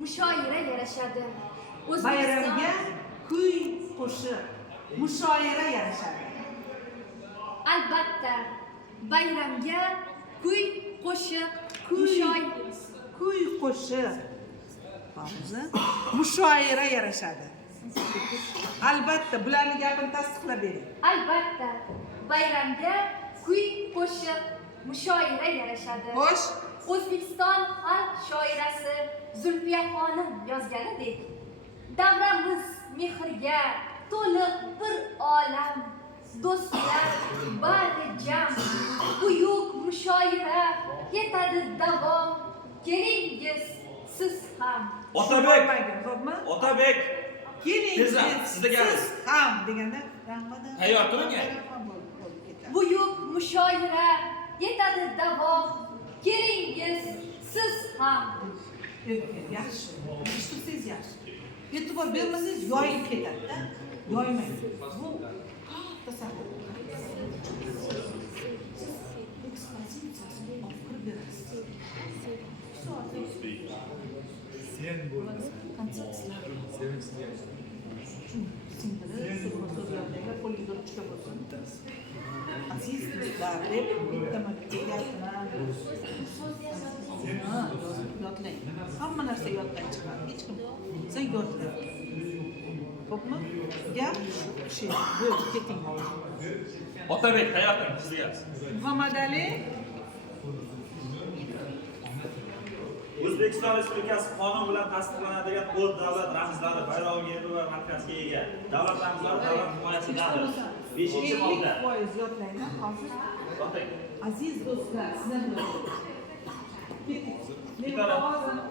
mushoira yarashadi. Bayramga kuy qo'shiq, mushoira yarashadi. Albatta, bayramga kuy qo'shiq, Kuy qo'shiq, mushoira yarashadi. Albatta, bularning gapini tasdiqlab bering. Albatta, bayramga kuy qo'shiq, mushoira yarashadi. Xo'sh, O'zbekiston xalq shoirasi Zulfiya xonim yozganidek, davramiz mehrga to'liq bir olam, do'stlar bari jam, buyuk mushoira yetadi davom, kelingiz siz ham. Otabek, xo'pmi? Otabek, Keling, tezroq, sizda gap. siz ham deganda Tayyor turing. Buyuk Buyuk mushoira yetadi davom, kelingiz siz ham. yaxshi. Eshitsangiz yaxshi. E'tibor bermasangiz yoyilib ketadi-da. Yoymang. Bu tasavvur. Ekspozitsiyasini olib berasiz. Sen bo'lasan. Aziz do'stlar, deb bitta marta gapirman. Yodlang. Hamma narsa yoddan chiqadi. Hech kim. Sen yodla. Xo'pmi? Gap shu. Bo'ldi, keting. Otabek, tayyor turing, sizda gap. Muhammadali O'zbekiston Respublikasi qonun bilan tasdiqlanadigan o'z davlat ramzlari, bayrog'i, gerbi va markasiga ega. Davlat ramzlari davlat himoyasidadir. 5-modda. 50% yodlayman. Hozir Otabek. aziz do'stlar, sizlar bilan keting. Men qog'ozini